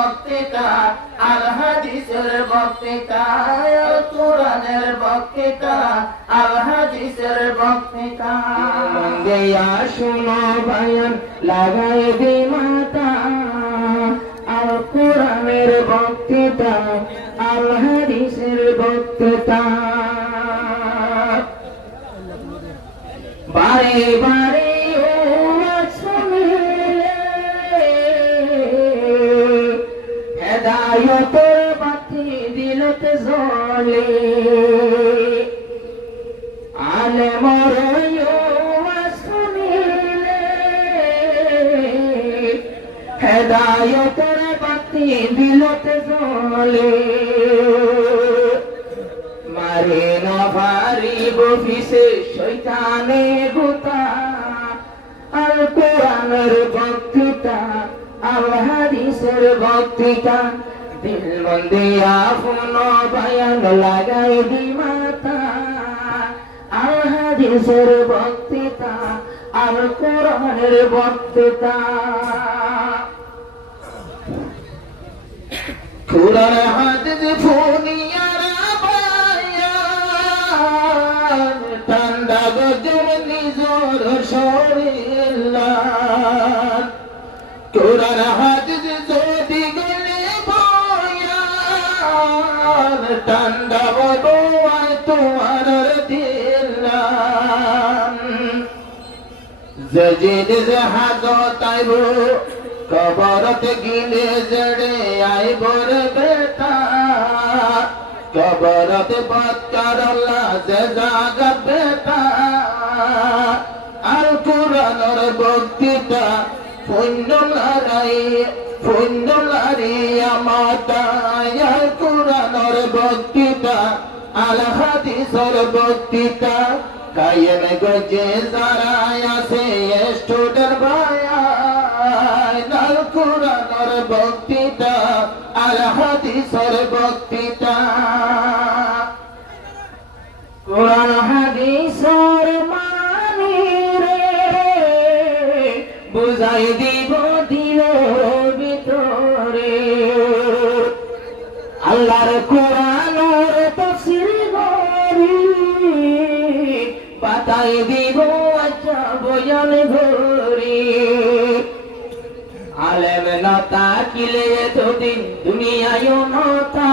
বক্তৃতা আল হাদিসের বক্তৃতা আল কোরআনের বক্তৃতা আল হাদিসের বক্তৃতা গেয়া শুনো বায়ান লাগাই দি মাতা আল কোরআনের বক্তৃতা আল হাদিসের বক্তৃতা বারে বারে হেদায়তের বাতি দিলতে জ্বলে আলেমর শুনিলে হেদায়তের বাতি দিলতে জ্বলে মারে না পারিব ফিসে শয়তানে গুতা আল কোরআনের বক্তৃতা আল হাদিসের বক্তৃতা দিল মন দিয়া শুনো বায়ান লাগাই দি মাতা আল হাদিসের বক্তৃতা আল কোরআনের বক্তৃতা কোরআন হাদিস ফুনিয়ার বায়ান ঠান্ডা গজর নিজর শরীর কোরআন হাদিস যদি গলে বয়ান ঠান্ডা বদুয়ায় তোমার দিল যে জিনিস হাজত আইব কবরত গিলে জড়ে আইব রে বেটা কবরত বাচ্চার আল্লাহ যে জাগত বেটা আর কোরআনের বক্তৃতা ফুন্ডলারি মাতা আর কোরআনের বক্তৃতা আল হাদিসের বক্তৃতা কায়েম গজে যারা আছে স্টুডেন্ট ভাইয়ান আল কোরআনের বক্তৃতা আল হাদিসের বক্তৃতা কোরআন হাদিসের মানি রে বুঝাই দিব দিল ভিতরে আল্লাহর কোরআনের তাফসীর গরি বাতাই দিব আচ্ছা বয়ান ঘরি আলেম নতা কিলে এতদিন দুনিয়ায় নতা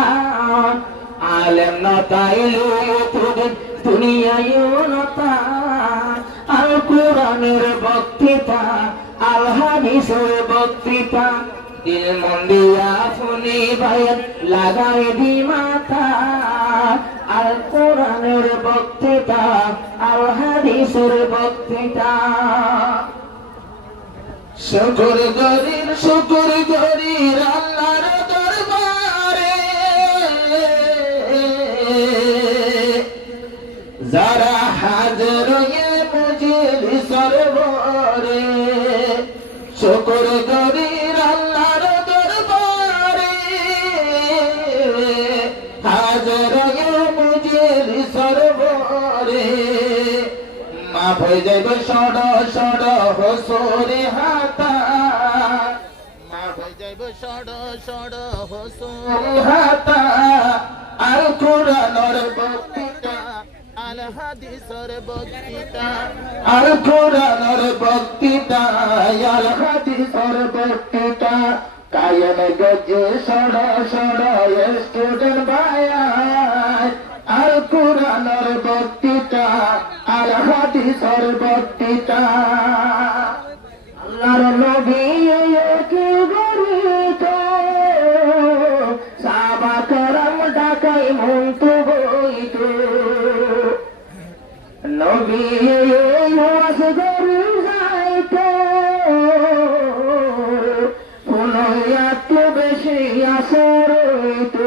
আলেম নতা এলো এতদিন দুনিয়ায় নতা আল কোরআনের বক্তৃতা আল হাদিসের বক্তৃতা দিল মন দিয়া শুনি বায়ান লাগাই দি মাতা আল কোরআনের বক্তৃতা আল হাদিসের বক্তৃতা শুকর গরির আল্লাহর দরবারে যারা হাজির মজলিস সরবরে শুকর গরির আল্লাহর দরবারে হাজির মজলিস সরবরে মাফ হয়ে যাইব সড় হসরে হাতা মাফ হয়ে যাইব সড় হসরে হাতা আল কোরআনের বক্তৃতা আল হাদিসের বক্তৃতা আল কোরআনের বক্তৃতা আল হাদিসের বক্তৃতা কায়েম গজে সড় স্টুডেন্ট ভাইয়ান আল কোরআনের বক্তৃতা আল হাদিসের বক্তৃতা আল্লাহর নবী কে গরিত সাহাবা کرام ডাকাই মন্ত বইত নবী ওয়াজ গরি যাইত ফুনয়াত বেশি আসর হইত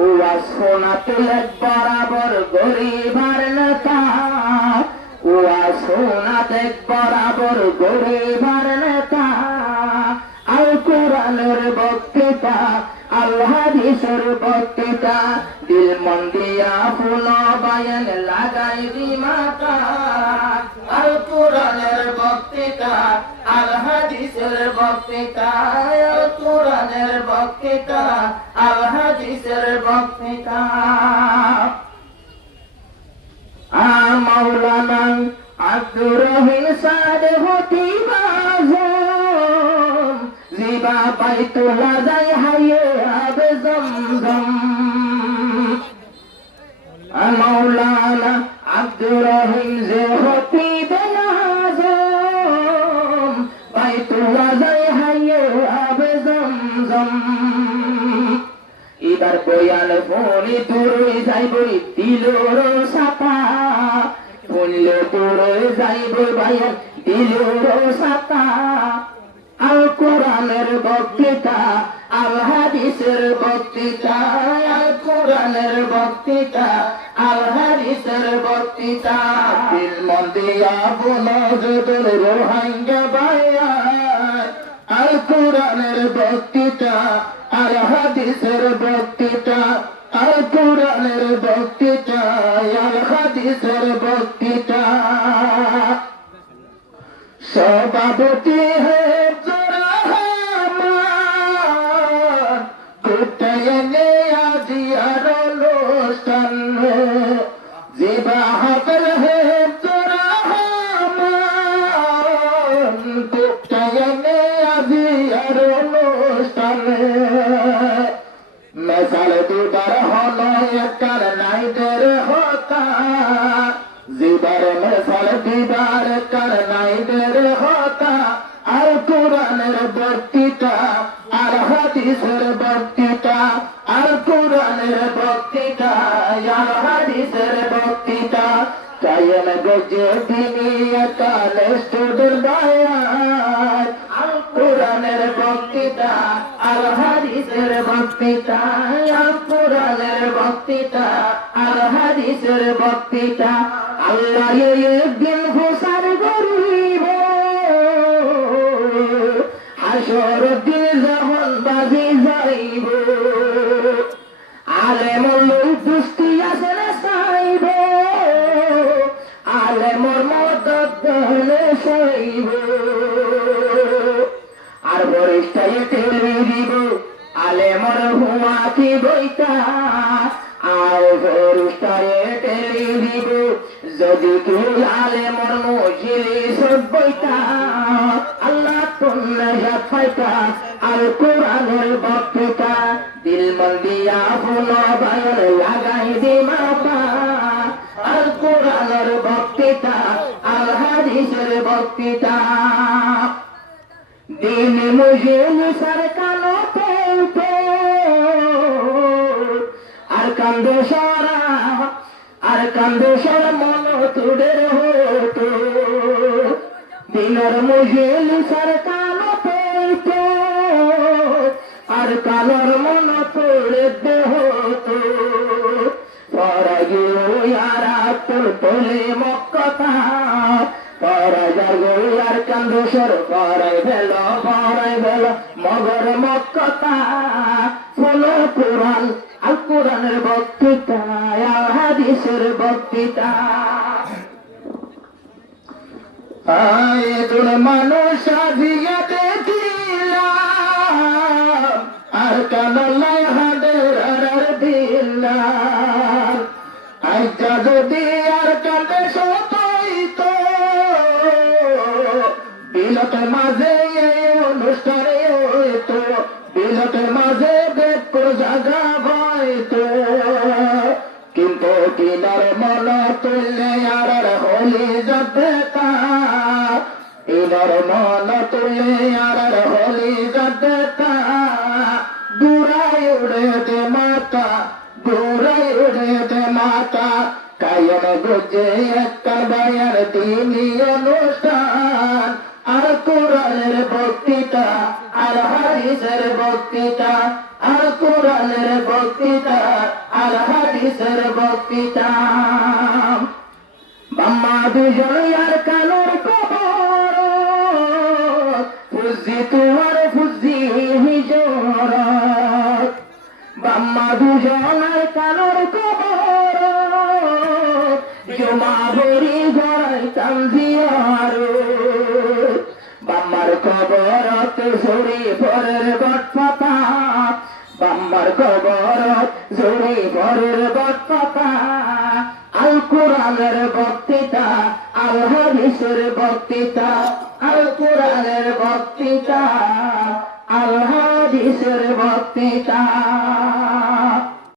ওয়াজ শোনাতে বরাবর গরিবার নেতা ওয়াজ শোনাতে বরাবর গরিবার নেতা আল কোরআনের বক্তৃতা আল হাদিসের বক্তৃতা দিল মন দিয়া শুনো বায়ান লাগাই দি মাতা আল কোরআনের বক্তৃতা আল হাদিসের বক্তৃতা বক্তৃতা আল হাদিসের বক্তৃতা মাওলানা আব্দুর রহিম সাদেক খতিব আযম জিবা বাইতুল্লাহ যাই হায়ে আবে জমজম মাওলানা আব্দুর রহিম যে খতিব আযম বাইতুল্লাহ যাই হায়ে আবে জমজম এবার বয়ান ফোনে দূরে যাইবই দিলর সাতা বললে দূরে যাইব বয়ান দিলর সাতা আল কোরআনের বক্তৃতা আল হাদিসের বক্তৃতা আল কোরআনের বক্তৃতা আল হাদিসের বক্তৃতা দিল মন দিয়া বলো যদুল রোহাঙ্গা বায়ান আল কোরআনের বক্তৃতা আল হাদিসের বক্তৃতা আল কোরআনের বক্তৃতা আল হাদিসের বক্তৃতা সভাপতি হে জোরাহমান কুটায়নে আজিয়ার অনুষ্ঠান জিবা হাফেজ হে জোরাহমান কুটায়নে আজিয়ার অনুষ্ঠান মেসাল দুবার হলো একার নাইদের হতা জিবার মেসাল দিবার কার নাইদের হতা আর কোরআনের বক্তৃতা আর হাদিসের বক্তৃতা আর কোরআনের বক্তৃতা আর হাদিসের বক্তৃতা কায়েম গজে তিনি একাল স্টুডেন্ট বায়ান আর কোরআনের বক্তৃতা আর হাদিসের বক্তৃতা আর কোরআনের বক্তৃতা আর হাদিসের বক্তৃতা আল্লাহ একদিন ঘোষার গরিব হাসর দিন যখন বাজি যাইব আলেমর লই পুষ্টি আছে না চাইব আলেমর মদত দলে চাইব আর বরিষ্ঠায় ঠেলে দিব আলেমর হুয়াতি বইতা আর বরিষ্ঠায় ঠেলে দিব যদি তুই আলেমর মজিলি সব বইতা আল্লাহ তুল্লাহ ফাইতা আল কোরআনের বক্তৃতা দিল মন দিয়া ফুল বায়ন লাগাই দে মাপা আল কোরআনের বক্তৃতা আল হাদিসের বক্তৃতা দিন মুঝে নিসার কালো পেতে আর কান্দে সারা আর কান্দে সারা মন তুড়ের হতো দিনের মুঝে নিসার কালো পেতে আর কালোর মন তুড়ে দে হতো পরাগিও ইয়ারা তোলে মক্কতা পরা যাগো আর কান্দোসর পরাই ভেল মগর মক্কতা ফুলো কোরআন আল কোরআনের বক্তৃতা আল হাদিসের বক্তৃতা আয়েদুল মানুষ আজিয়া দেখিলাম আর কানলাই হাডের আর দিলাম আইজা যদি আর কান্দে সতইত বিলতের মাঝে এই অনুষ্ঠানে হইতো বিলতের মাঝে দেখো জাগা হইতো কিন্তু কিনার মন তুললে আর হলি যাবে তা ইনার মন তুললে আর হলি যাবে তা দূরাই উড়ে দে মাতা দূরাই উড়ে দে মাতা কায়ন গুজে একটা বায়ার তিনি অনুষ্ঠান আর কোরআনের বক্তৃতা আর হাদিসের বক্তৃতা আর কোরআনের বক্তৃতা আর হাদিসের বক্তৃতা বাম্মা দুজন আর কালোর কবর ফুজি তোমার ফুজি হিজর বাম্মা দুজন আর কালোর কবর জমা ভরি গড়াই চান্দিয়ার বাম্মার কবরত সরি পরের বট পাতা আমার কবর জোরে ভরের বক্তৃতা আল কোরআনের বক্তৃতা আল হাদিসের বক্তৃতা আল কোরআনের বক্তৃতা আল হাদিসের বক্তৃতা